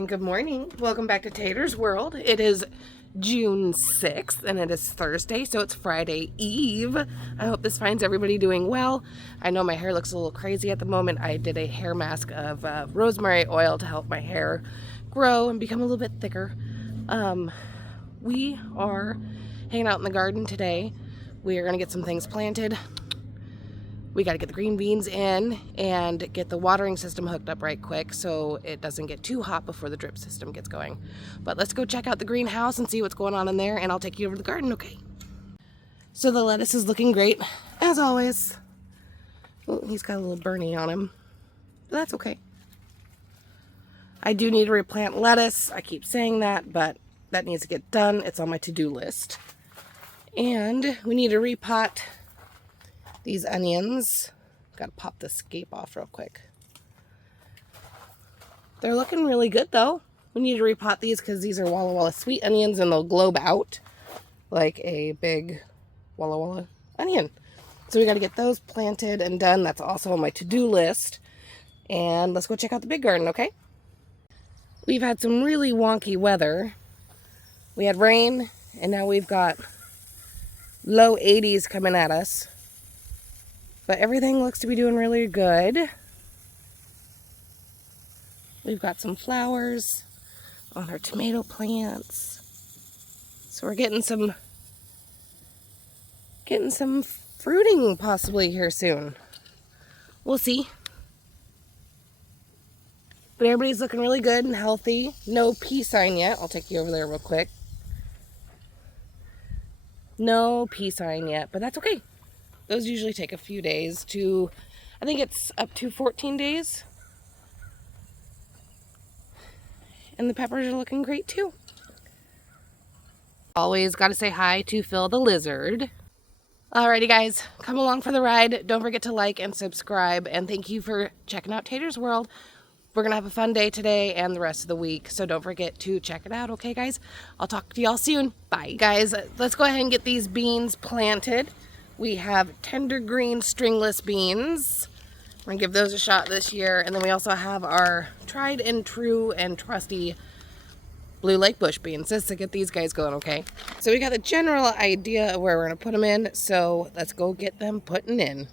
and good morning. Welcome back to Tater's World. It is June 6th and it is Thursday, so it's Friday Eve. I hope this finds everybody doing well. I know my hair looks a little crazy at the moment. I did a hair mask of rosemary oil to help my hair grow and become a little bit thicker. We are hanging out in the garden today. We are going to get some things planted. We got to get the green beans in and get the watering system hooked up right quick so it doesn't get too hot before the drip system gets going. But let's go check out the greenhouse and see what's going on in there, and I'll take you over to the garden, okay? So the lettuce is looking great, as always. Oh, he's got a little burny on him, but that's okay. I do need to replant lettuce. I keep saying that, but that needs to get done. It's on my to-do list. And we need to repot these onions. Gotta pop the scape off real quick. They're looking really good though. We need to repot these because these are Walla Walla sweet onions and they'll globe out like a big Walla Walla onion. So we got to get those planted and done. That's also on my to-do list. And let's go check out the big garden, okay? We've had some really wonky weather. We had rain and now we've got low 80s coming at us. But everything looks to be doing really good. We've got some flowers on our tomato plants. So we're getting some fruiting possibly here soon. We'll see. But everybody's looking really good and healthy. No peace sign yet. I'll take you over there real quick. No peace sign yet, but that's okay. Those usually take a few days to, I think it's up to 14 days. And the peppers are looking great too. Always got to say hi to Phil the lizard. Alrighty guys, come along for the ride. Don't forget to like and subscribe. And thank you for checking out Tater's World. We're going to have a fun day today and the rest of the week. So don't forget to check it out, okay guys? I'll talk to y'all soon. Bye. Guys, let's go ahead and get these beans planted. We have tender green stringless beans. We're gonna give those a shot this year. And then we also have our tried and true and trusty blue lake bush beans. Just to get these guys going, okay? So we got the general idea of where we're gonna put them in. So let's go get them putting in.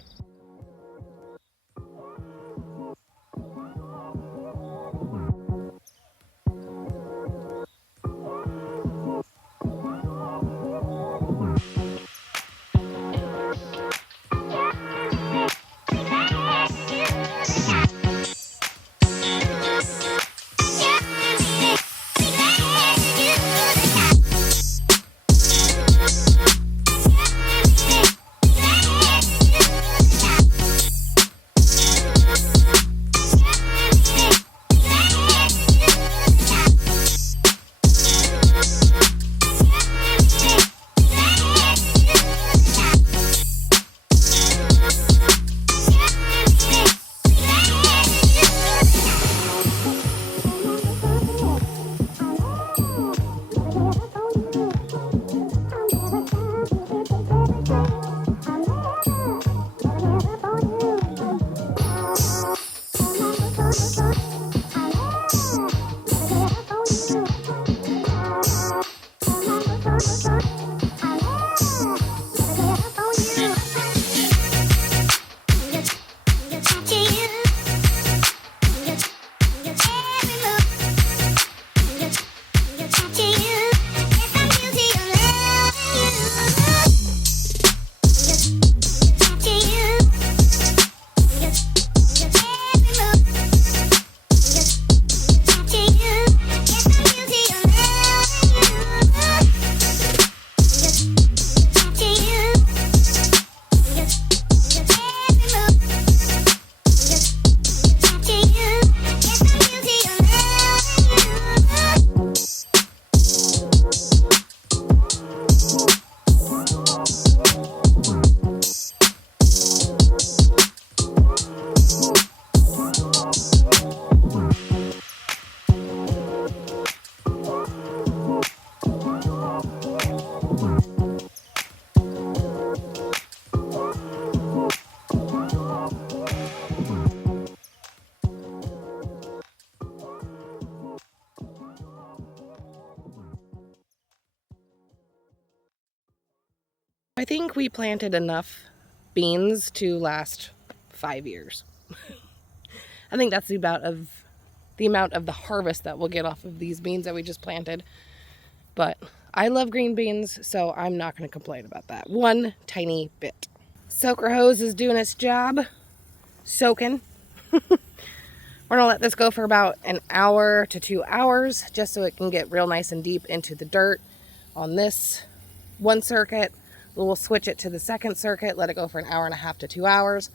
I think we planted enough beans to last 5 years. I think that's the amount of the harvest that we'll get off of these beans that we just planted. But I love green beans, so I'm not going to complain about that one tiny bit. Soaker hose is doing its job, soaking. We're going to let this go for about an hour to 2 hours, just so it can get real nice and deep into the dirt on this one circuit. We'll switch it to the second circuit, let it go for an hour and a half to 2 hours,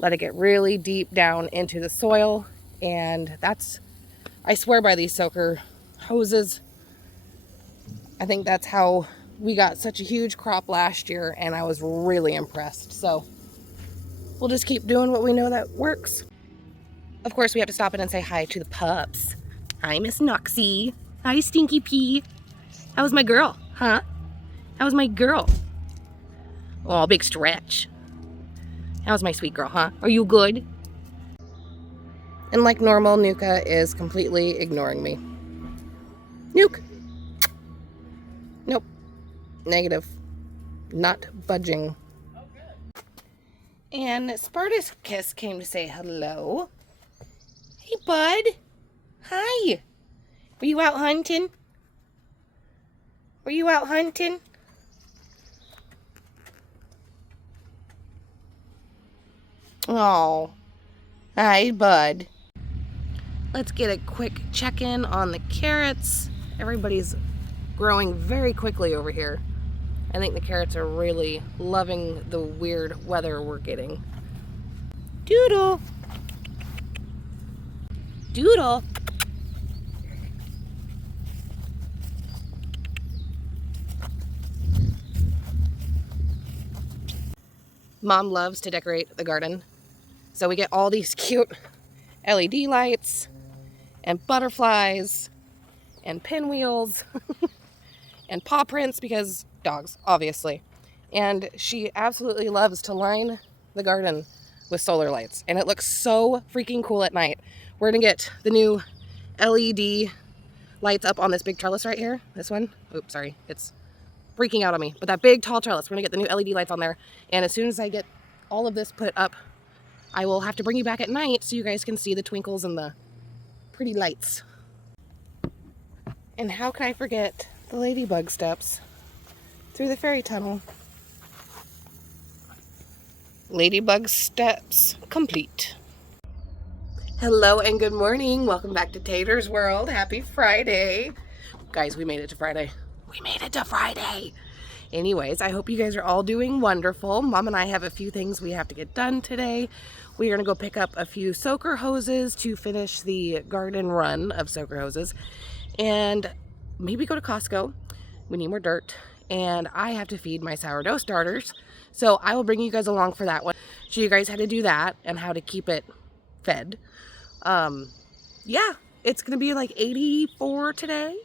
let it get really deep down into the soil. And I swear by these soaker hoses. I think that's how we got such a huge crop last year, and I was really impressed. So we'll just keep doing what we know that works. Of course, we have to stop in and say hi to the pups. Hi, Miss Noxie. Hi, Stinky Pea. How's my girl, huh? How's my girl? Oh, big stretch. How's my sweet girl, huh? Are you good? And like normal, Nuka is completely ignoring me. Nuke! Nope. Negative. Not budging. And Spartacus came to say hello. Hey, bud. Hi. Were you out hunting? Were you out hunting? Oh. Hi, bud. Let's get a quick check-in on the carrots. Everybody's growing very quickly over here. I think the carrots are really loving the weird weather we're getting. Doodle! Doodle! Mom loves to decorate the garden. So we get all these cute LED lights and butterflies and pinwheels and paw prints, because dogs, obviously. And she absolutely loves to line the garden with solar lights, and it looks so freaking cool at night. We're gonna get the new LED lights up on this big trellis right here. This one. Oops, sorry, it's freaking out on me. But that big tall trellis, we're gonna get the new LED lights on there. And as soon as I get all of this put up, I will have to bring you back at night so you guys can see the twinkles and the pretty lights. And how can I forget the ladybug steps through the fairy tunnel? Ladybug steps complete. Hello and good morning. Welcome back to Tater's World. Happy Friday. Guys, we made it to Friday. We made it to Friday. Anyways, I hope you guys are all doing wonderful. Mom and I have a few things we have to get done today. We are going to go pick up a few soaker hoses to finish the garden run of soaker hoses. And maybe go to Costco. We need more dirt. And I have to feed my sourdough starters. So I will bring you guys along for that one. Show you guys how to do that and how to keep it fed. Yeah, it's going to be like 84 today.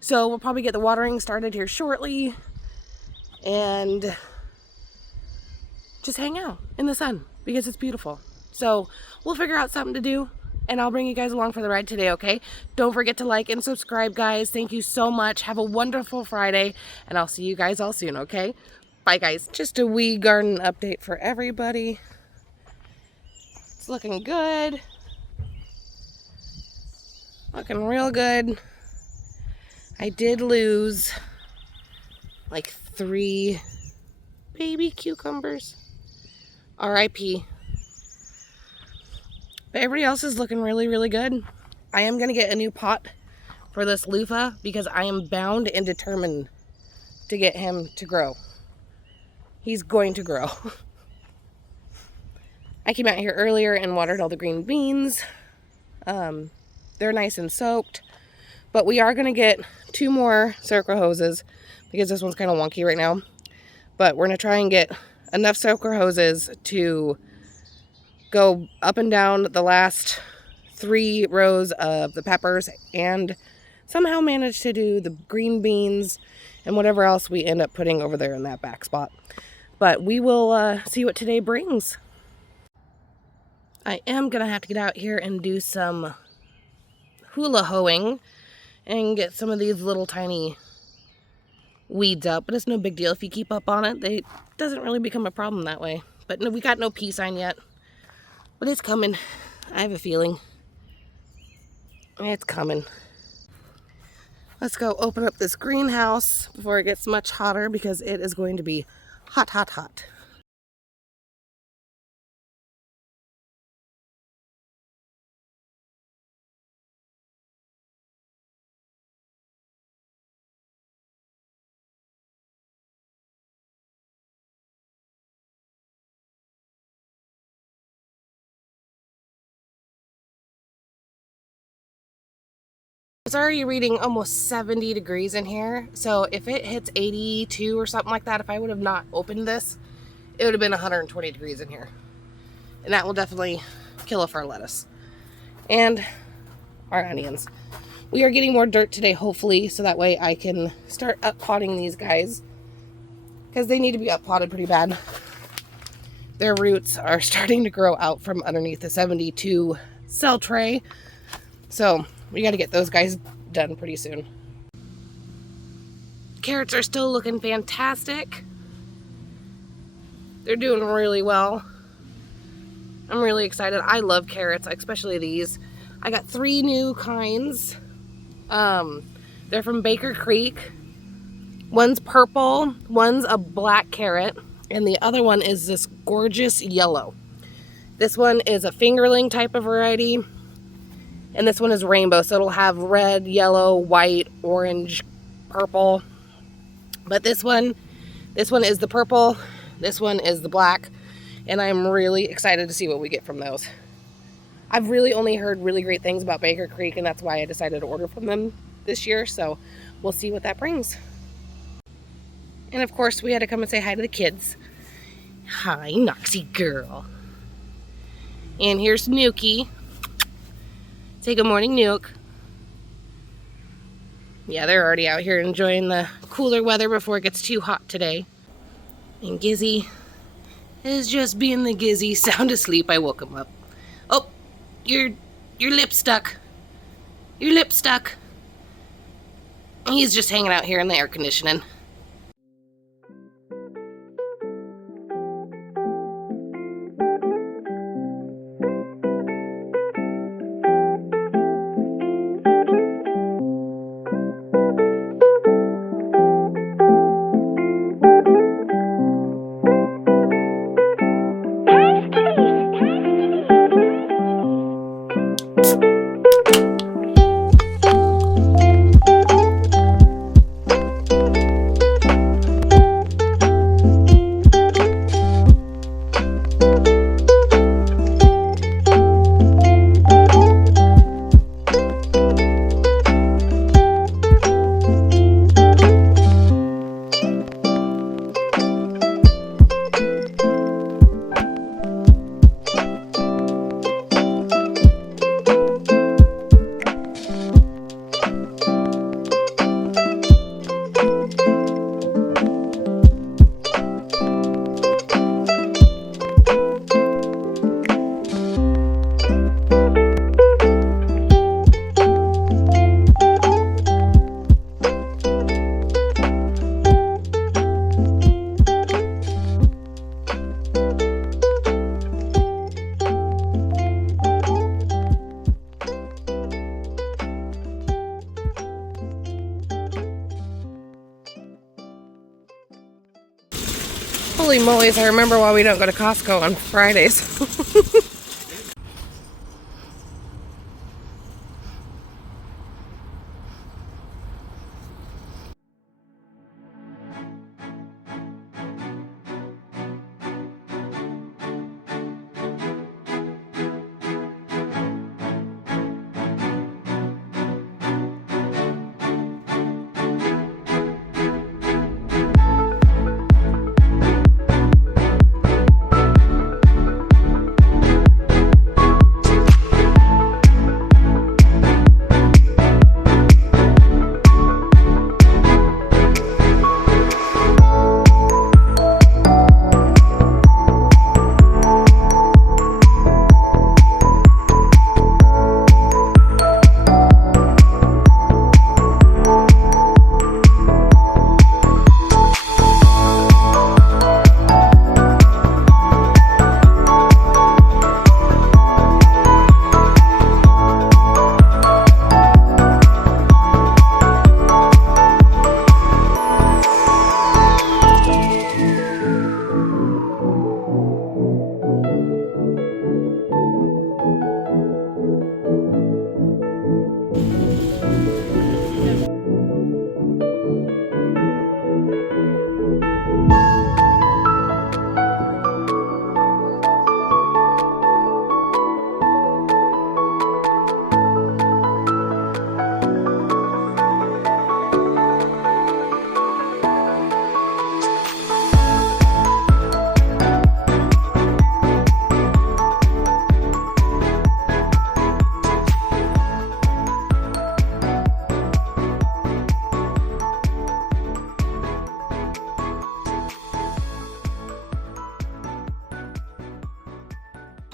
So we'll probably get the watering started here shortly. And just hang out in the sun because it's beautiful. So we'll figure out something to do, and I'll bring you guys along for the ride today, okay? Don't forget to like and subscribe, guys. Thank you so much. Have a wonderful Friday, and I'll see you guys all soon, okay? Bye, guys. Just a wee garden update for everybody. It's looking good. Looking real good. I did lose like 3 baby cucumbers. R.I.P. But everybody else is looking really, really good. I am going to get a new pot for this loofah because I am bound and determined to get him to grow. He's going to grow. I came out here earlier and watered all the green beans. They're nice and soaked. But we are going to get 2 more soaker hoses because this one's kind of wonky right now. But we're going to try and get enough soaker hoses to go up and down the last 3 rows of the peppers and somehow manage to do the green beans and whatever else we end up putting over there in that back spot. But we will see what today brings. I am going to have to get out here and do some hula hoeing and get some of these little tiny weeds up, but it's no big deal if you keep up on it. It doesn't really become a problem that way. But no, we got no peace sign yet, but it's coming. I have a feeling it's coming. Let's go open up this greenhouse before it gets much hotter, because it is going to be hot, hot, hot. It's already reading almost 70 degrees in here, so if it hits 82 or something like that, if I would have not opened this, it would have been 120 degrees in here. And that will definitely kill off our lettuce and our onions. We are getting more dirt today, hopefully, so that way I can start up potting these guys, because they need to be up potted pretty bad. Their roots are starting to grow out from underneath the 72 cell tray, so we got to get those guys done pretty soon. Carrots are still looking fantastic. They're doing really well. I'm really excited. I love carrots, especially these. I got 3 new kinds. They're from Baker Creek. One's purple, one's a black carrot, and the other one is this gorgeous yellow. This one is a fingerling type of variety, and this one is rainbow, so it'll have red, yellow, white, orange, purple. But this one is the purple, this one is the black, and I'm really excited to see what we get from those. I've really only heard really great things about Baker Creek, and that's why I decided to order from them this year, so we'll see what that brings. And of course, we had to come and say hi to the kids. Hi, Noxie girl. And here's Nuki. Say good morning, Nuke. Yeah, they're already out here enjoying the cooler weather before it gets too hot today. And Gizzy is just being the Gizzy, sound asleep. I woke him up. Oh, your lip stuck. Your lip stuck. He's just hanging out here in the air conditioning. Holy mollies, I remember why we don't go to Costco on Fridays.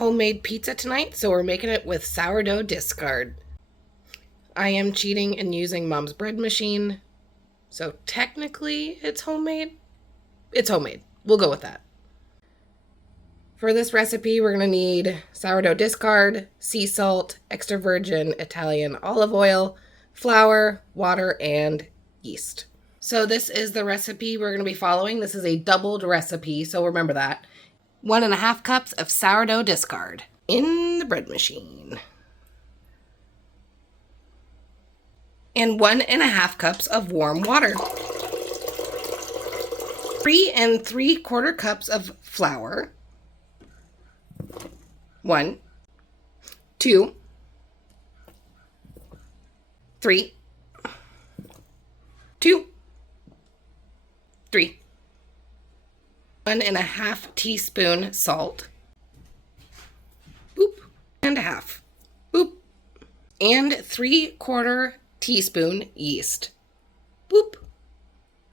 homemade pizza tonight, so we're making it with sourdough discard. I am cheating and using Mom's bread machine, so technically it's homemade. It's homemade. We'll go with that. For this recipe, we're going to need sourdough discard, sea salt, extra virgin Italian olive oil, flour, water, and yeast. So this is the recipe we're going to be following. This is a doubled recipe, so remember that. 1.5 cups of sourdough discard in the bread machine. And 1.5 cups of warm water. 3 3/4 cups of flour. 1, 2, 3, 2, 3. 1.5 teaspoon salt. Boop. And a half. Boop. And 3/4 teaspoon yeast. Boop.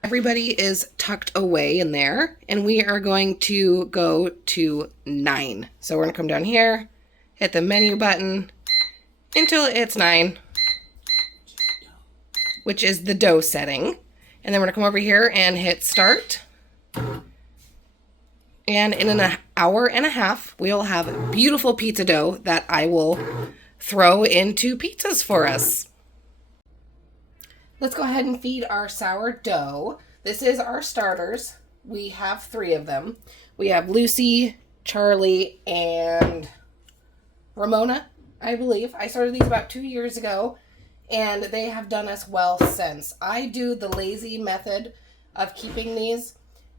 Everybody is tucked away in there, and we are going to go to 9. So we're going to come down here, hit the menu button until it's 9, which is the dough setting. And then we're going to come over here and hit start. And in an hour and a half, we'll have beautiful pizza dough that I will throw into pizzas for us. Let's go ahead and feed our sourdough. This is our starters. We have 3 of them. We have Lucy, Charlie, and Ramona, I believe. I started these about 2 years ago, and they have done us well since. I do the lazy method of keeping these.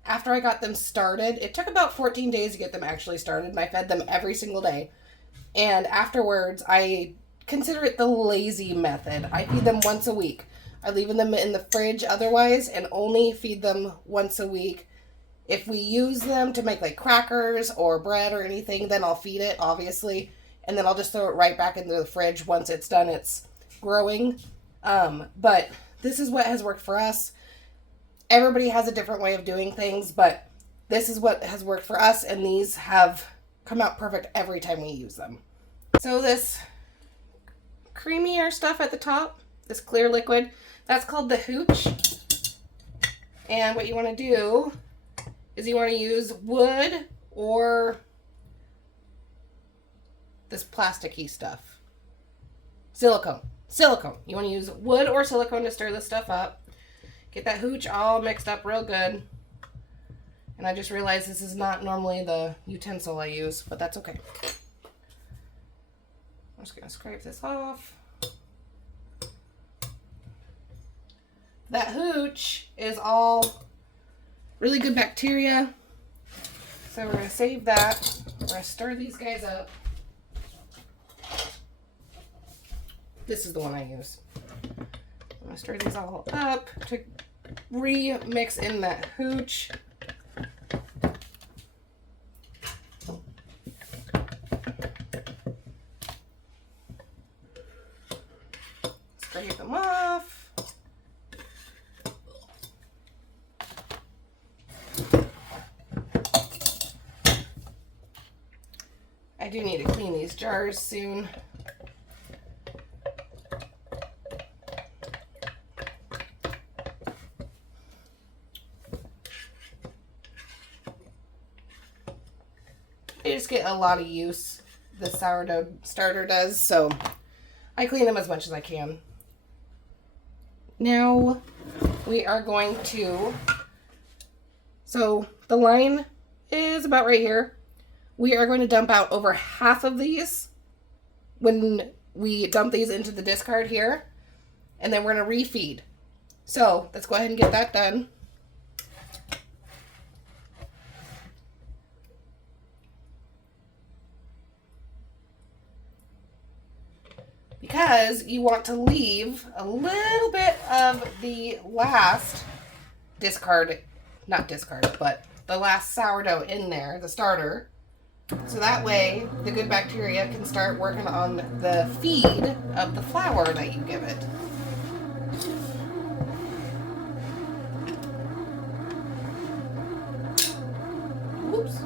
After I got them started, it took about 14 days to get them actually started, and I fed them every single day. And afterwards, I consider it the lazy method. I feed them once a week. I leave them in the fridge otherwise and only feed them once a week. If we use them to make like crackers or bread or anything, then I'll feed it, obviously. And then I'll just throw it right back into the fridge once it's done its growing. But this is what has worked for us. Everybody has a different way of doing things, but this is what has worked for us, and these have come out perfect every time we use them. So this creamier stuff at the top, this clear liquid, that's called the hooch. And what you want to do is you want to use wood or this plasticky stuff. Silicone. You want to use wood or silicone to stir this stuff up. Get that hooch all mixed up real good. And I just realized this is not normally the utensil I use, but that's okay. I'm just going to scrape this off. That hooch is all really good bacteria. So we're going to save that. We're going to stir these guys up. This is the one I use. I'm going to stir these all up to re-mix in that hooch. Scrape them off. I do need to clean these jars soon. They just get a lot of use, the sourdough starter does, so I clean them as much as I can. Now we are going to, so the line is about right here. We are going to dump out over half of these when we dump these into the discard here, and then we're going to refeed. So let's go ahead and get that done. Because you want to leave a little bit of the last discard, not discard, but the last sourdough in there, the starter. So that way the good bacteria can start working on the feed of the flour that you give it. Whoops.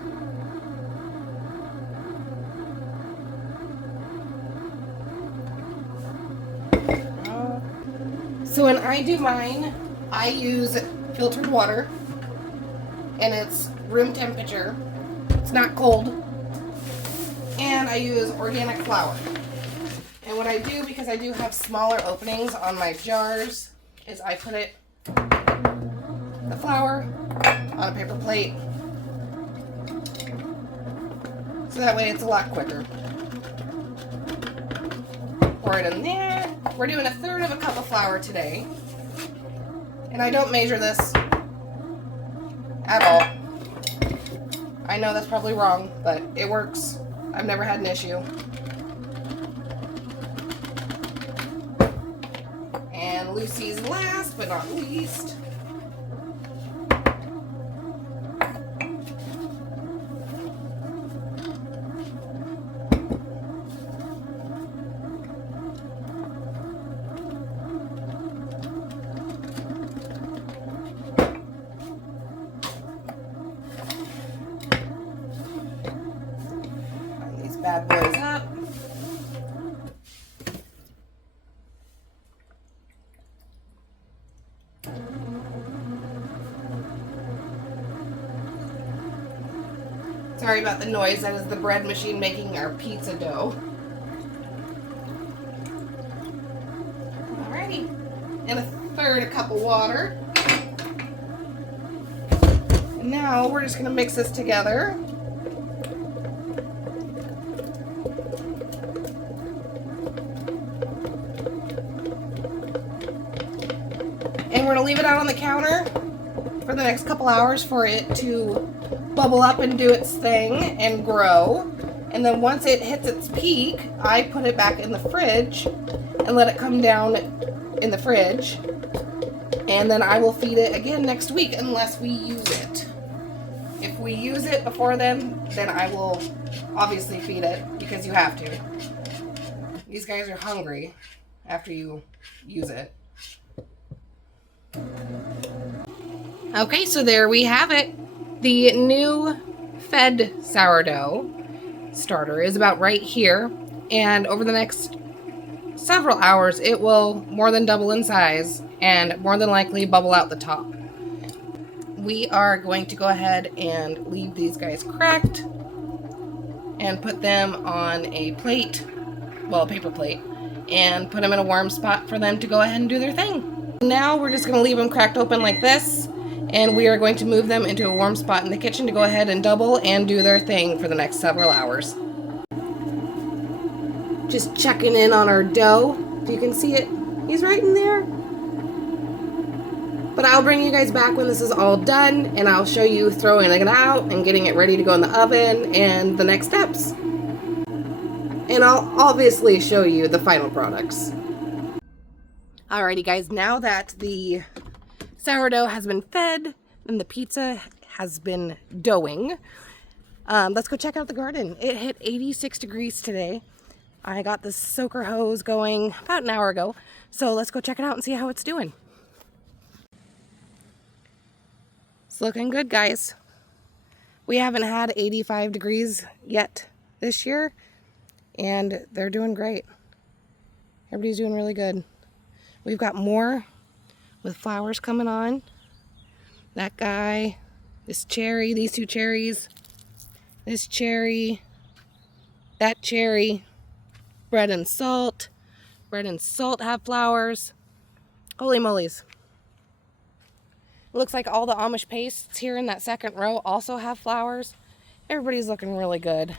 So when I do mine, I use filtered water, and it's room temperature. It's not cold. And I use organic flour. And what I do, because I do have smaller openings on my jars, is I put the flour on a paper plate. So that way it's a lot quicker. Pour it in there. We're doing 1/3 of a cup of flour today. And I don't measure this at all. I know that's probably wrong, but it works. I've never had an issue. And Lucy's last but not least. Line these bad boys up. Sorry about the noise, that is the bread machine making our pizza dough. Alrighty, and 1/3 a cup of water. And now we're just gonna mix this together. And we're gonna leave it out on the counter for the next couple hours for it to bubble up and do its thing and grow. And then once it hits its peak, I put it back in the fridge and let it come down in the fridge. And then I will feed it again next week unless we use it. If we use it before then I will obviously feed it because you have to. These guys are hungry after you use it. Okay, so there we have it. The new fed sourdough starter is about right here, and over the next several hours it will more than double in size and more than likely bubble out the top. We are going to go ahead and leave these guys cracked and put them on a plate, well, a paper plate, and put them in a warm spot for them to go ahead and do their thing. Now we're just going to leave them cracked open like this, and we are going to move them into a warm spot in the kitchen to go ahead and double and do their thing for the next several hours. Just checking in on our dough. If you can see it, he's right in there. But I'll bring you guys back when this is all done, and I'll show you throwing it out and getting it ready to go in the oven and the next steps. And I'll obviously show you the final products. Alrighty guys, now that the sourdough has been fed and the pizza has been doughing, let's go check out the garden. It hit 86 degrees today. I got the soaker hose going about an hour ago, so let's go check it out and see how it's doing. It's looking good, guys. We haven't had 85 degrees yet this year, and they're doing great. Everybody's doing really good. We've got more with flowers coming on. That guy, this cherry, these two cherries, this cherry, that cherry, bread and salt. Bread and salt have flowers. Holy moly's. It looks like all the Amish pastes here in that second row also have flowers. Everybody's looking really good.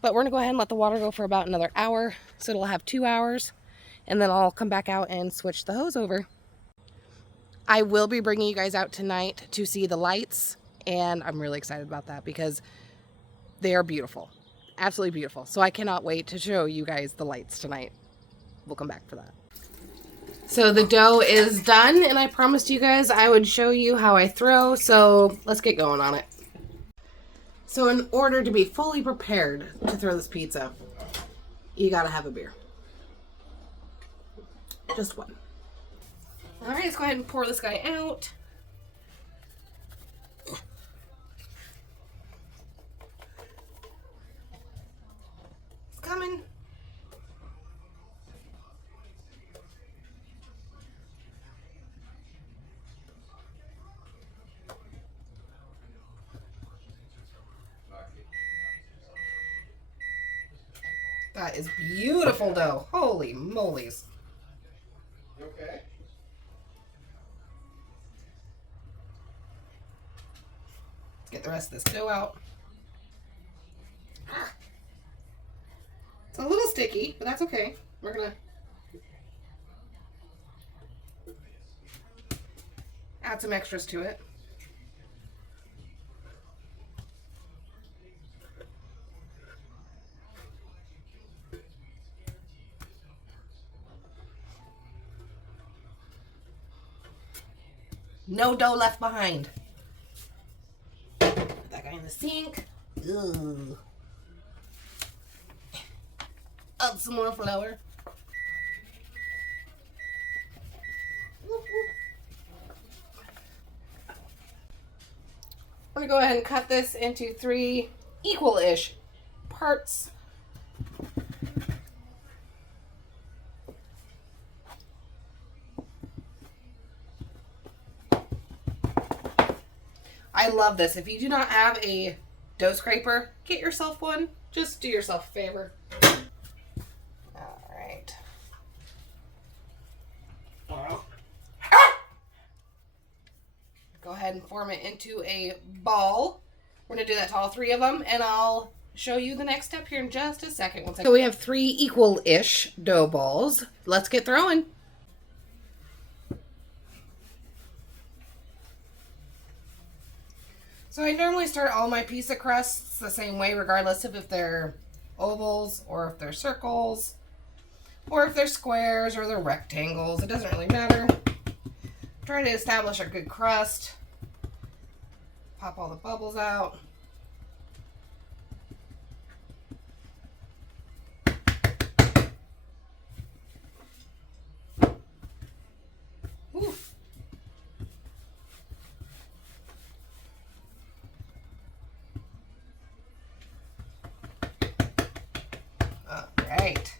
But we're gonna go ahead and let the water go for about another hour, so it'll have 2 hours, and then I'll come back out and switch the hose over. I will be bringing you guys out tonight to see the lights, and I'm really excited about that because they are beautiful. Absolutely beautiful. So I cannot wait to show you guys the lights tonight. We'll come back for that. So the dough is done, and I promised you guys I would show you how I throw, so let's get going on it. So in order to be fully prepared to throw this pizza, you gotta have a beer. Just one. All right, let's go ahead and pour this guy out. It's coming. That is beautiful dough. Holy molies. You okay? Let's get the rest of this dough out. It's a little sticky, but that's okay. We're gonna add some extras to it. No dough left behind. Put that guy in the sink. Ugh. Add some more flour. I'm gonna go ahead and cut this into 3 equal-ish parts. I love this. If you do not have a dough scraper, get yourself one. Just do yourself a favor. All right. Go ahead and form it into a ball. We're going to do that to all 3 of them, and I'll show you the next step here in just a second. So we have 3 equal-ish dough balls. Let's get throwing. So I normally start all my pizza crusts the same way, regardless of if they're ovals or if they're circles or if they're squares or they're rectangles. It doesn't really matter. Try to establish a good crust. Pop all the bubbles out. Ooh. All right.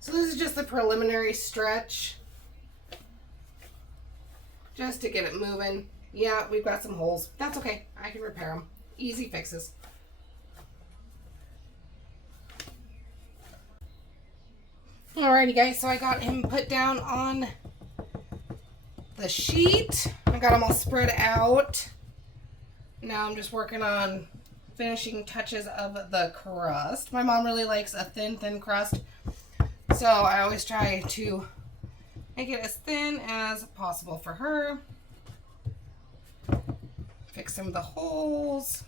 So this is just the preliminary stretch, just to get it moving. Yeah, we've got some holes. That's okay. I can repair them. Easy fixes. Alrighty guys, so I got him put down on the sheet. I got them all spread out. Now I'm just working on finishing touches of the crust. My mom really likes a thin crust. So I always try to make it as thin as possible for her. Fix some of the holes.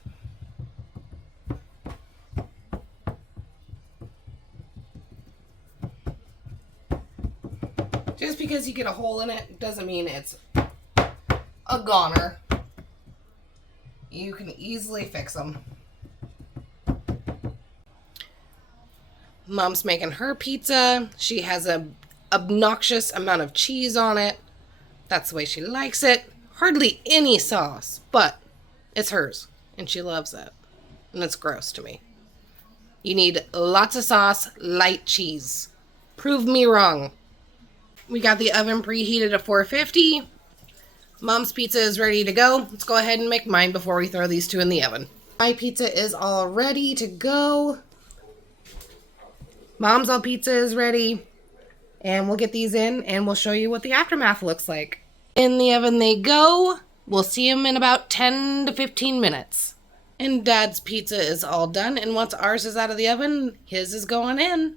Just because you get a hole in it doesn't mean it's a goner. You can easily fix them. Mom's making her pizza. She has an obnoxious amount of cheese on it. That's the way she likes it. Hardly any sauce, but it's hers, and she loves it. And it's gross to me. You need lots of sauce, light cheese. Prove me wrong. We got the oven preheated at 450. Mom's pizza is ready to go. Let's go ahead and make mine before we throw these 2 in the oven. My pizza is all ready to go. Mom's all pizza is ready, and we'll get these in and we'll show you what the aftermath looks like. In the oven they go. We'll see them in about 10 to 15 minutes. And Dad's pizza is all done, and once ours is out of the oven, his is going in.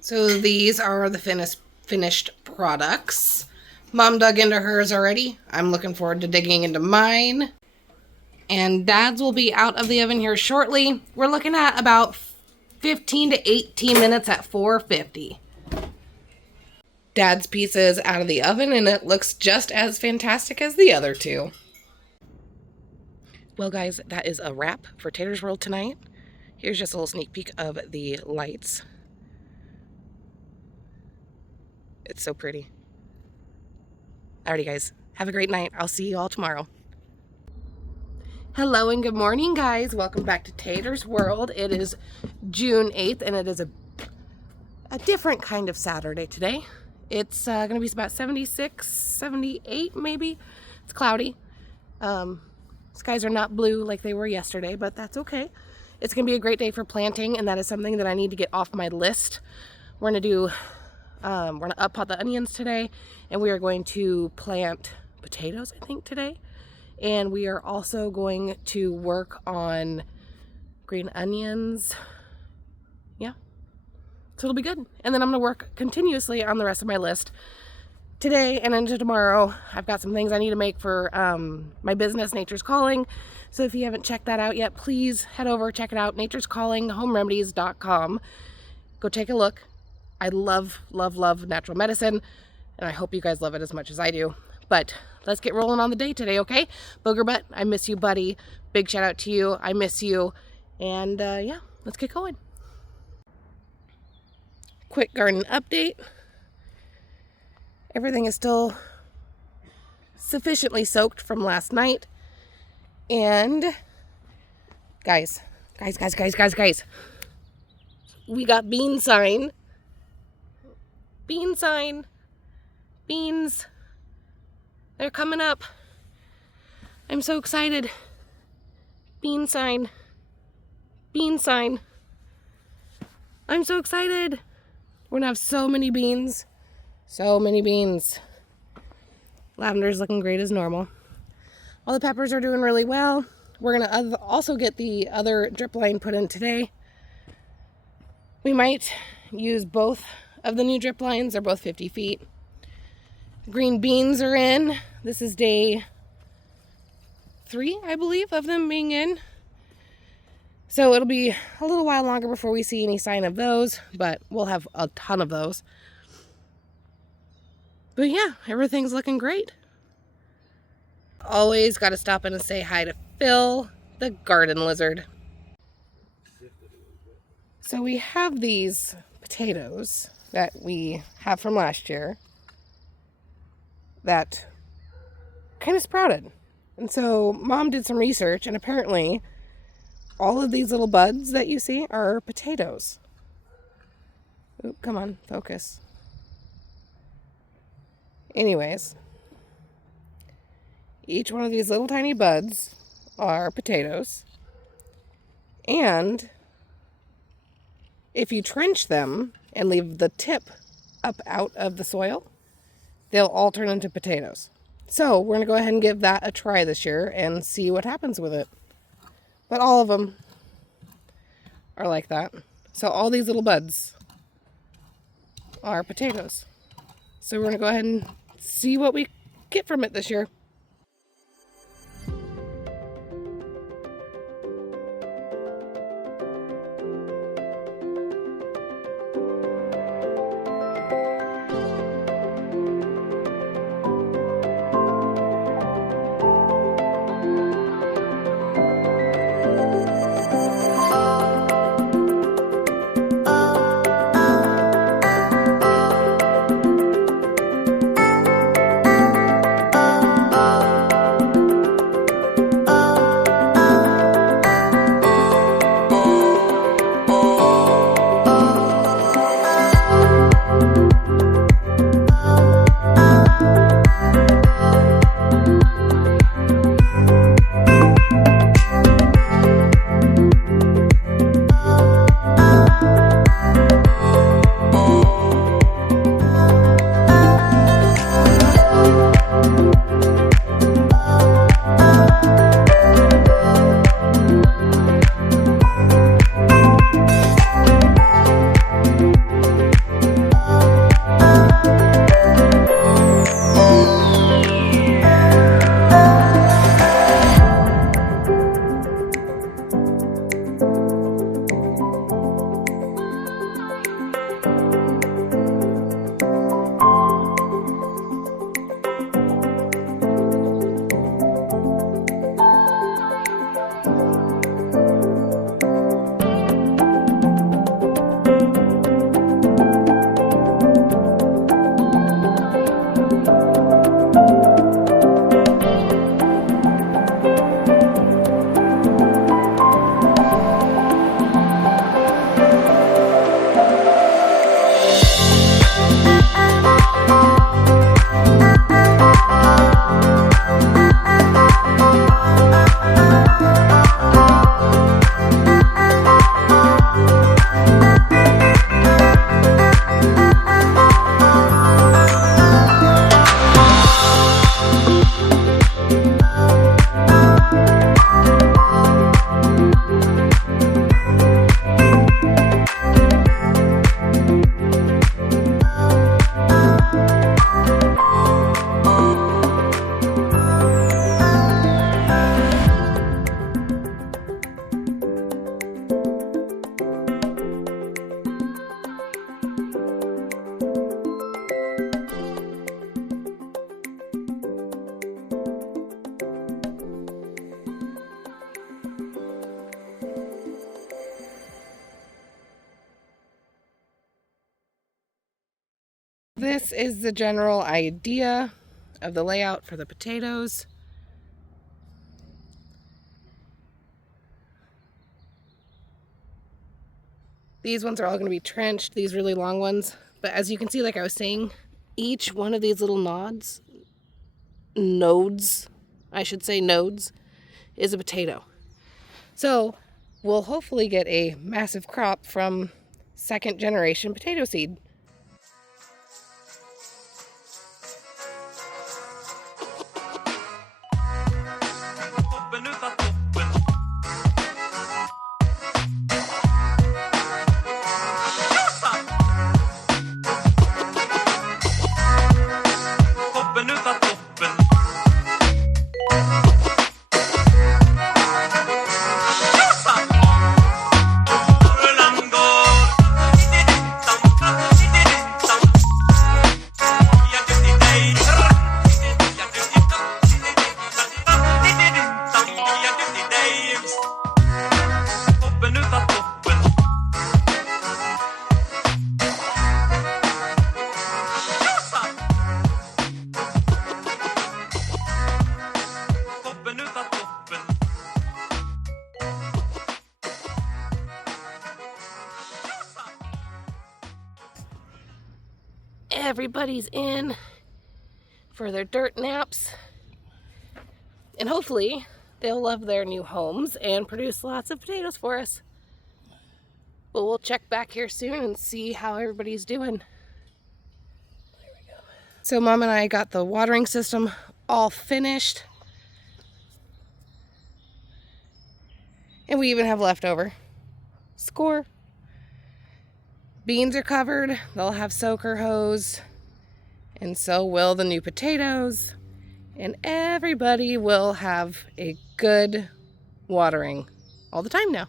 So these are the finished products. Mom dug into hers already. I'm looking forward to digging into mine. And Dad's will be out of the oven here shortly. We're looking at about 15 to 18 minutes at 450. Dad's pizza is out of the oven and it looks just as fantastic as the other 2. Well guys, that is a wrap for Tater's World tonight. Here's just a little sneak peek of the lights. It's so pretty. Alrighty guys, have a great night. I'll see you all tomorrow. Hello and good morning guys. Welcome back to Tater's World. It is June 8th and it is a different kind of Saturday today. It's going to be about 76, 78 maybe. It's cloudy. Skies are not blue like they were yesterday, but that's okay. It's going to be a great day for planting, and that is something that I need to get off my list. We're going to up-pot the onions today, and we are going to plant potatoes, I think, today. And we are also going to work on green onions. Yeah. So it'll be good. And then I'm going to work continuously on the rest of my list. Today and into tomorrow, I've got some things I need to make for my business, Nature's Calling. So if you haven't checked that out yet, please head over, check it out, nature'scallinghomeremedies.com. Go take a look. I love, love, love natural medicine, and I hope you guys love it as much as I do. But let's get rolling on the day today, okay? Booger Butt, I miss you, buddy. Big shout out to you. I miss you. And yeah, let's get going. Quick garden update. Everything is still sufficiently soaked from last night. And guys, we got bean sign. Bean sign. Beans. They're coming up. I'm so excited. Bean sign. Bean sign. I'm so excited. We're gonna have so many beans. So many beans. Lavender's looking great as normal. All the peppers are doing really well. We're gonna also get the other drip line put in today. We might use both of the new drip lines. They're both 50 feet. Green beans are in. This is day 3, I believe, of them being in. So it'll be a little while longer before we see any sign of those, but we'll have a ton of those. But yeah, everything's looking great. Always got to stop in and say hi to Phil, the garden lizard. So we have these potatoes that we have from last year that kind of sprouted. And so Mom did some research, and apparently all of these little buds that you see are potatoes. Oop, come on, focus. Anyways, each one of these little tiny buds are potatoes. And if you trench them and leave the tip up out of the soil, they'll all turn into potatoes. So we're going to go ahead and give that a try this year and see what happens with it. But all of them are like that. So all these little buds are potatoes. So we're going to go ahead and see what we get from it this year. this is the general idea of the layout for the potatoes. These ones are all going to be trenched, these really long ones. But as you can see, like I was saying, each one of these little nodes, is a potato. So we'll hopefully get a massive crop from second generation potato seed. Everybody's in for their dirt naps, and hopefully they'll love their new homes and produce lots of potatoes for us. But we'll check back here soon and see how everybody's doing. There we go. So Mom and I got the watering system all finished, and we even have leftover. Score. Beans are covered, they'll have soaker hose, and so will the new potatoes, and everybody will have a good watering all the time now.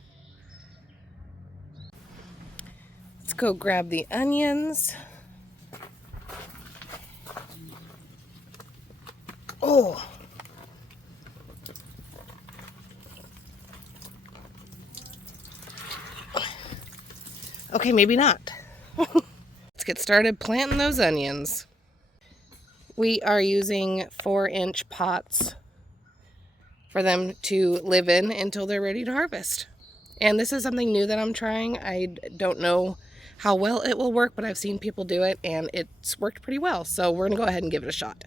Let's go grab the onions. Oh! Okay, maybe not. Let's get started planting those onions. We are using 4-inch pots for them to live in until they're ready to harvest. And this is something new that I'm trying. I don't know how well it will work, but I've seen people do it and it's worked pretty well. So we're gonna go ahead and give it a shot.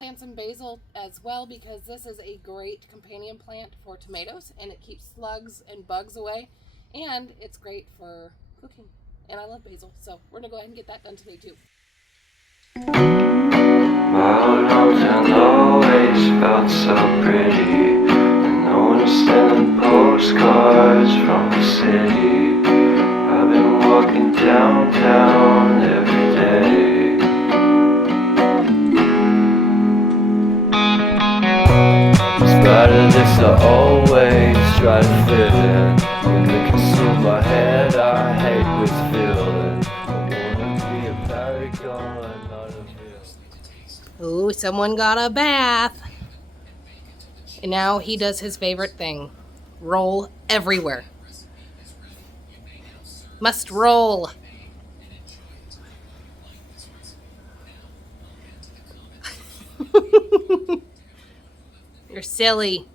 Plant some basil as well, because this is a great companion plant for tomatoes and it keeps slugs and bugs away, and it's great for cooking, and I love basil, so we're gonna go ahead and get that done today too. My old hometown always felt so pretty, and no one was sending postcards from the city. I've been walking downtown used to always try to fit in. When they consume my head, I hate this feeling. I wanna be a paragon, not a villain. Ooh, someone got a bath. And now he does his favorite thing. Roll everywhere. Must roll. You're silly.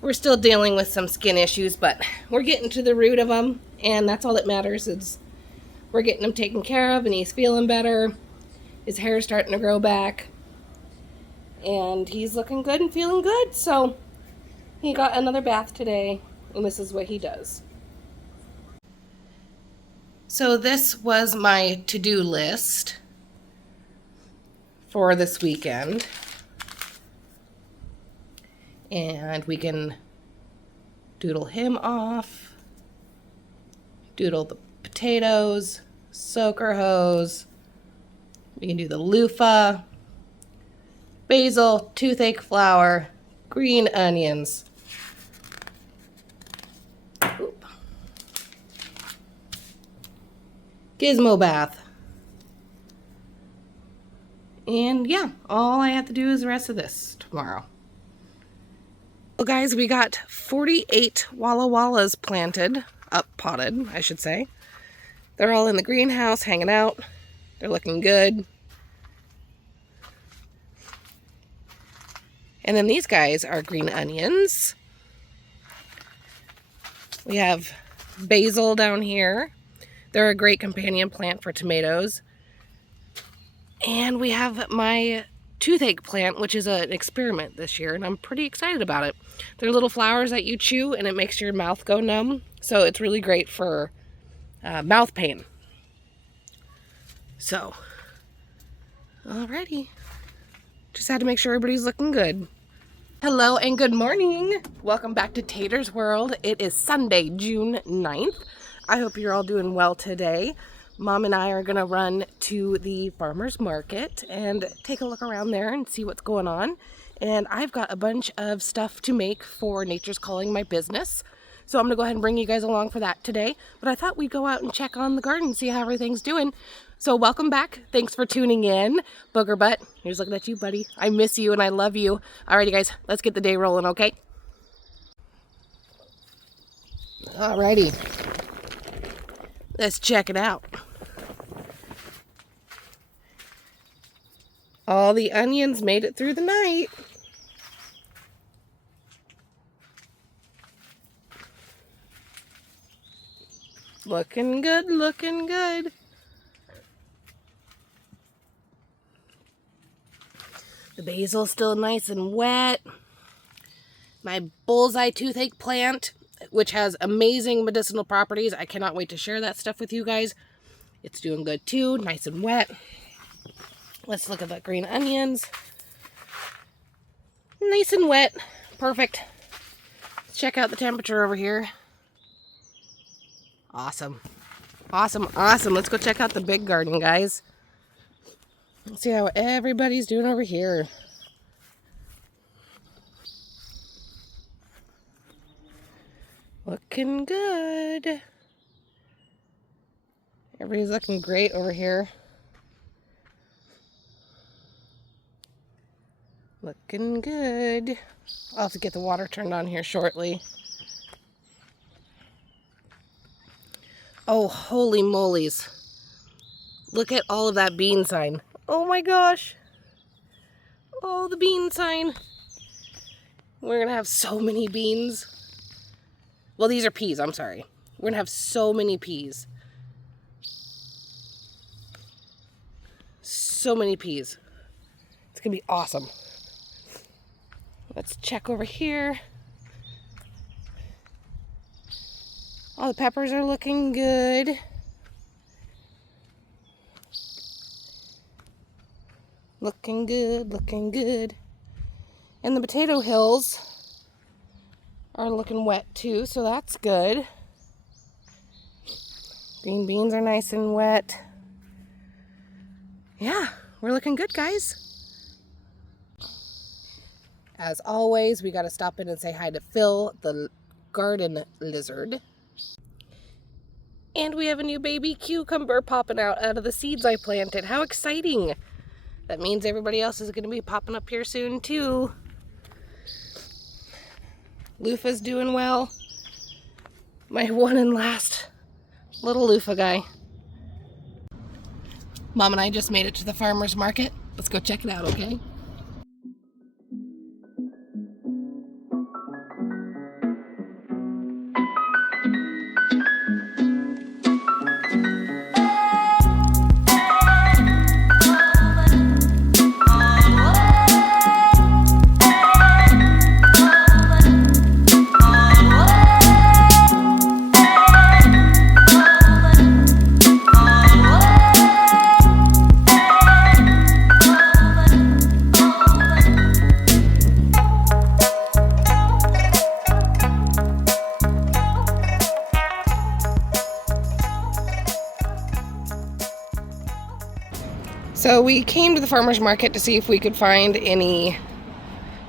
We're still dealing with some skin issues, but we're getting to the root of them, and that's all that matters. Is we're getting him taken care of, and he's feeling better. His hair's starting to grow back, and he's looking good and feeling good. So he got another bath today, and this is what he does. So this was my to-do list for this weekend. And we can doodle him off, doodle the potatoes, soaker hose. We can do the loofah, basil, toothache flower, green onions. Oop. Gizmo bath. And yeah, all I have to do is the rest of this tomorrow. Well, guys, we got 48 Walla Wallas planted, potted, I should say. They're all in the greenhouse hanging out. They're looking good. And then these guys are green onions. We have basil down here. They're a great companion plant for tomatoes. And we have my toothache plant, which is an experiment this year, and I'm pretty excited about it. They're little flowers that you chew, and it makes your mouth go numb. So it's really great for mouth pain. So, alrighty. Just had to make sure everybody's looking good. Hello and good morning. Welcome back to Tater's World. It is Sunday, June 9th. I hope you're all doing well today. Mom and I are going to run to the farmer's market and take a look around there and see what's going on. And I've got a bunch of stuff to make for Nature's Calling, my business. So I'm going to go ahead and bring you guys along for that today. But I thought we'd go out and check on the garden, see how everything's doing. So welcome back. Thanks for tuning in. Booger Butt, here's looking at you, buddy. I miss you and I love you. Alrighty, guys, let's get the day rolling, okay? Alrighty. Let's check it out. All the onions made it through the night. Looking good, looking good. The basil's still nice and wet. My bullseye toothache plant, which has amazing medicinal properties. I cannot wait to share that stuff with you guys. It's doing good too, nice and wet. Let's look at the green onions. Nice and wet. Perfect. Let's check out the temperature over here. Awesome. Awesome, awesome. Let's go check out the big garden, guys. Let's see how everybody's doing over here. Looking good. Everybody's looking great over here. Looking good. I'll have to get the water turned on here shortly. Oh, holy molies. Look at all of that bean sign. Oh my gosh. Oh, the bean sign. We're going to have so many beans. Well, these are peas, I'm sorry. We're going to have so many peas. So many peas. It's going to be awesome. Let's check over here. All the peppers are looking good. Looking good, looking good. And the potato hills are looking wet too, so that's good. Green beans are nice and wet. Yeah, we're looking good, guys. As always, we got to stop in and say hi to Phil, the garden lizard. And we have a new baby cucumber popping out of the seeds I planted. How exciting! That means everybody else is going to be popping up here soon, too. Loofah's doing well. My one and last little loofah guy. Mom and I just made it to the farmer's market. Let's go check it out, okay? So we came to the farmer's market to see if we could find any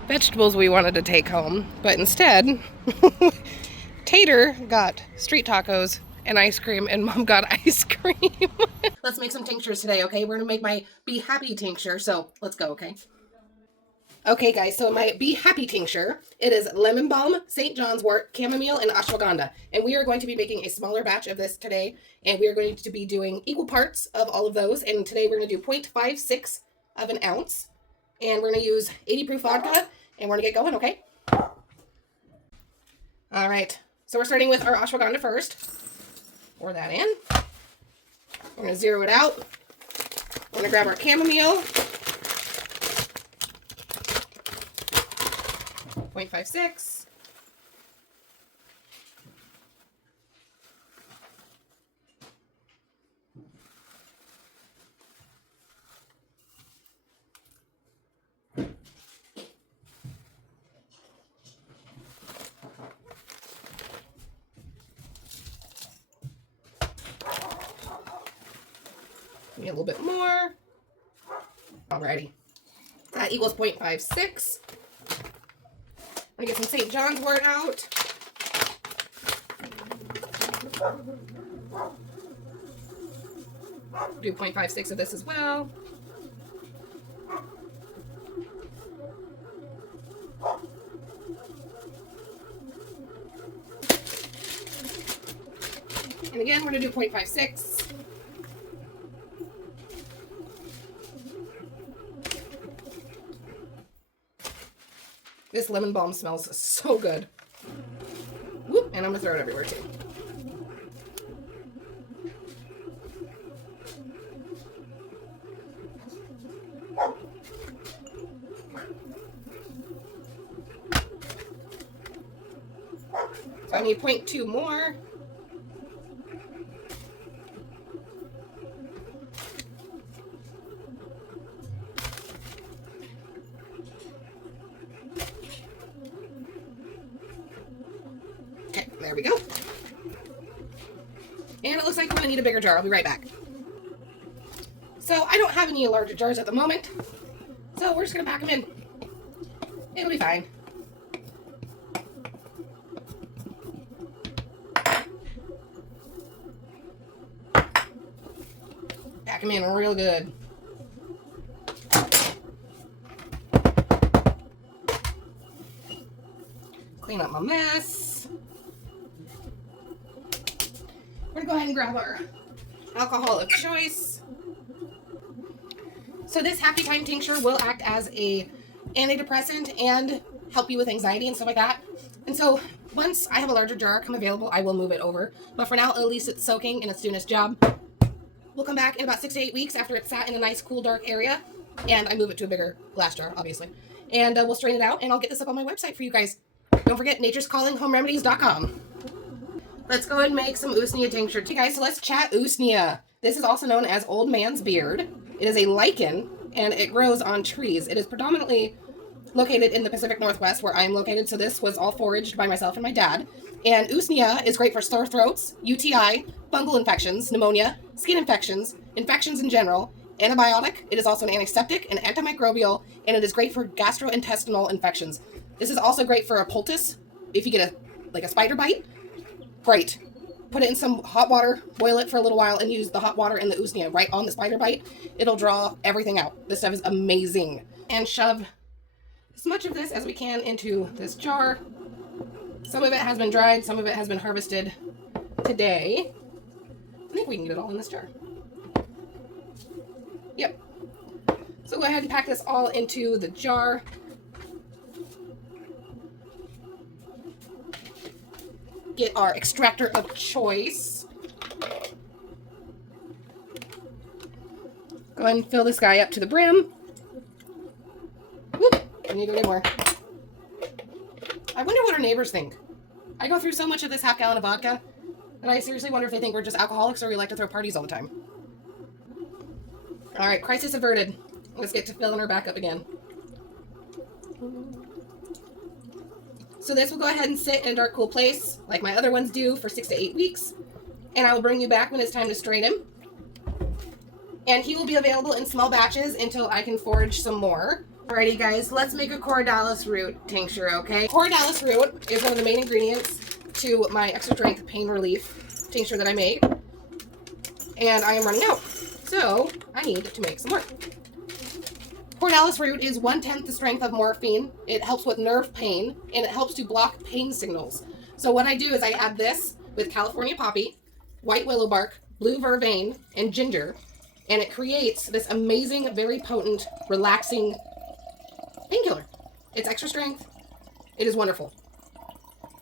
vegetables we wanted to take home, but instead, Tater got street tacos and ice cream, and Mom got ice cream. Let's make some tinctures today, okay? We're gonna make my Be Happy tincture, so let's go, okay? Okay, guys, so my Be Happy tincture, it is lemon balm, St. John's wort, chamomile, and ashwagandha. And we are going to be making a smaller batch of this today, and we are going to be doing equal parts of all of those. And today we're going to do 0.56 of an ounce, and we're going to use 80 proof vodka, and we're going to get going, okay? All right, so we're starting with our ashwagandha first. Pour that in. We're going to zero it out. We're going to grab our chamomile. 0.56. Maybe a little bit more. Alrighty. That equals 0.56. I'm gonna get some St. John's wort out. Do 0.56 of this as well. And again, we're gonna do 0.56. This lemon balm smells so good. Whoop, and I'm gonna throw it everywhere too. So I need 0.2 more. There we go. And it looks like we're gonna need a bigger jar. I'll be right back. So I don't have any larger jars at the moment, so we're just gonna pack them in. It'll be fine. Pack them in real good. Clean up my mess. We're gonna go ahead and grab our alcohol of choice. So this Happy Time tincture will act as a antidepressant and help you with anxiety and stuff like that. And so once I have a larger jar come available, I will move it over. But for now, at least it's soaking and it's doing its job. We'll come back in about 6 to 8 weeks after it's sat in a nice, cool, dark area. And I move it to a bigger glass jar, obviously. And we'll strain it out, and I'll get this up on my website for you guys. Don't forget, naturescallinghomeremedies.com. Let's go ahead and make some usnea tincture. Okay, guys, so let's chat usnea. This is also known as old man's beard. It is a lichen, and it grows on trees. It is predominantly located in the Pacific Northwest where I am located, so this was all foraged by myself and my dad. And usnea is great for sore throats, UTI, fungal infections, pneumonia, skin infections, infections in general, antibiotic. It is also an antiseptic, an antimicrobial, and it is great for gastrointestinal infections. This is also great for a poultice. If you get a spider bite, great. Put it in some hot water, boil it for a little while, and use the hot water and the usnea right on the spider bite. It'll draw everything out. This stuff is amazing. And shove as much of this as we can into this jar. Some of it has been dried, some of it has been harvested today. I think we can get it all in this jar. Yep. So go ahead and pack this all into the jar. Get our extractor of choice. Go ahead and fill this guy up to the brim. Whoop, I need to get more. I wonder what our neighbors think. I go through so much of this half-gallon of vodka, and I seriously wonder if they think we're just alcoholics or we like to throw parties all the time. All right, crisis averted. Let's get to filling her back up again. So this will go ahead and sit in a dark, cool place, like my other ones do, for 6 to 8 weeks. And I will bring you back when it's time to strain him. And he will be available in small batches until I can forage some more. Alrighty guys, let's make a corydalis root tincture, okay? Corydalis root is one of the main ingredients to my extra strength pain relief tincture that I made. And I am running out, so I need to make some more. Corydalis root is 1/10 the strength of morphine. It helps with nerve pain, and it helps to block pain signals. So what I do is I add this with California poppy, white willow bark, blue vervain, and ginger, and it creates this amazing, very potent, relaxing painkiller. It's extra strength. It is wonderful.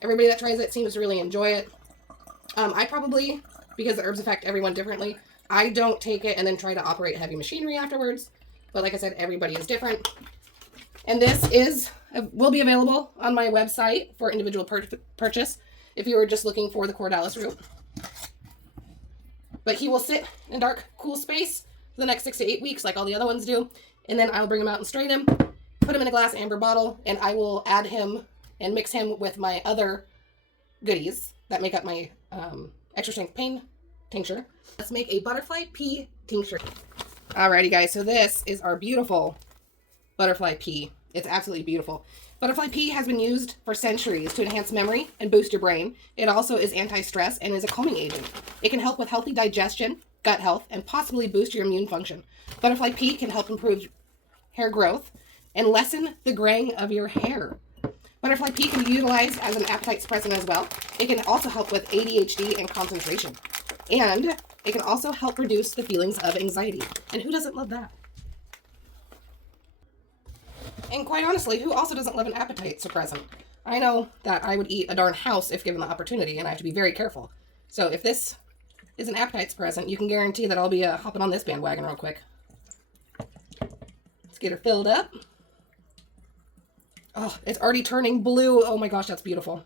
Everybody that tries it seems to really enjoy it. I probably, because the herbs affect everyone differently, I don't take it and then try to operate heavy machinery afterwards. But like I said, everybody is different. And this will be available on my website for individual purchase if you were just looking for the corydalis root. But he will sit in a dark, cool space for the next 6 to 8 weeks like all the other ones do. And then I'll bring him out and strain him, put him in a glass amber bottle, and I will add him and mix him with my other goodies that make up my extra strength pain tincture. Let's make a butterfly pea tincture. Alrighty guys, so this is our beautiful butterfly pea. It's absolutely beautiful. Butterfly pea has been used for centuries to enhance memory and boost your brain. It also is anti-stress and is a calming agent. It can help with healthy digestion, gut health, and possibly boost your immune function. Butterfly pea can help improve hair growth and lessen the graying of your hair. Butterfly pea can be utilized as an appetite suppressant as well. It can also help with ADHD and concentration. And it can also help reduce the feelings of anxiety. And who doesn't love that? And quite honestly, who also doesn't love an appetite suppressant? I know that I would eat a darn house if given the opportunity, and I have to be very careful. So if this is an appetite suppressant, you can guarantee that I'll be hopping on this bandwagon real quick. Let's get her filled up. Oh, it's already turning blue. Oh my gosh, that's beautiful.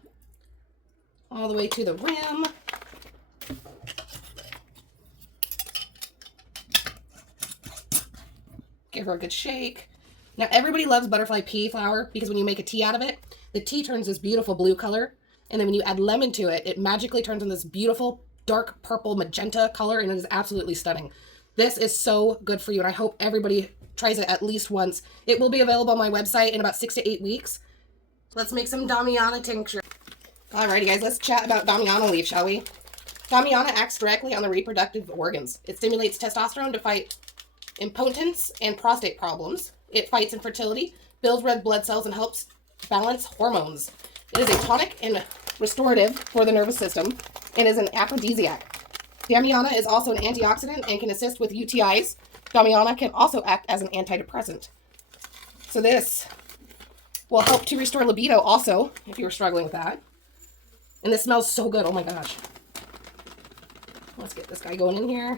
All the way to the rim. Give her a good shake. Now, everybody loves butterfly pea flower because when you make a tea out of it, the tea turns this beautiful blue color. And then when you add lemon to it, it magically turns in this beautiful dark purple magenta color, and it is absolutely stunning. This is so good for you, and I hope everybody tries it at least once. It will be available on my website in about 6 to 8 weeks. Let's make some damiana tincture. Alrighty guys, let's chat about damiana leaf, shall we? Damiana acts directly on the reproductive organs. It stimulates testosterone to fight impotence and prostate problems. It fights infertility, builds red blood cells, and helps balance hormones. It is a tonic and restorative for the nervous system and is an aphrodisiac. Damiana is also an antioxidant and can assist with UTIs. Damiana can also act as an antidepressant. So this will help to restore libido also, if you were struggling with that. And this smells so good. Oh my gosh. Let's get this guy going in here.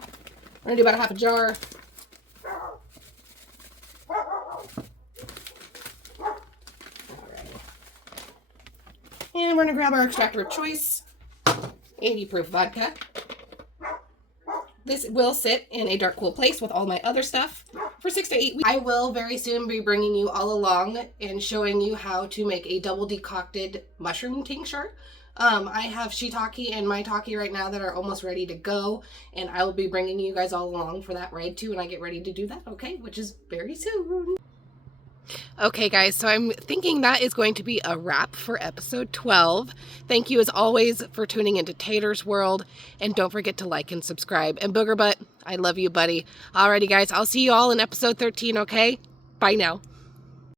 We're going to do about a half a jar. And we're going to grab our extractor of choice, 80 proof vodka. This will sit in a dark, cool place with all my other stuff. for 6 to 8 weeks. I will very soon be bringing you all along and showing you how to make a double decocted mushroom tincture. I have shiitake and maitake right now that are almost ready to go, and I will be bringing you guys all along for that ride too when I get ready to do that, okay? Which is very soon. Okay guys, so I'm thinking that is going to be a wrap for episode 12. Thank you as always for tuning into Tater's World, and don't forget to like and subscribe. And Booger Butt, I love you, buddy. Alrighty guys, I'll see you all in episode 13, okay? Bye now.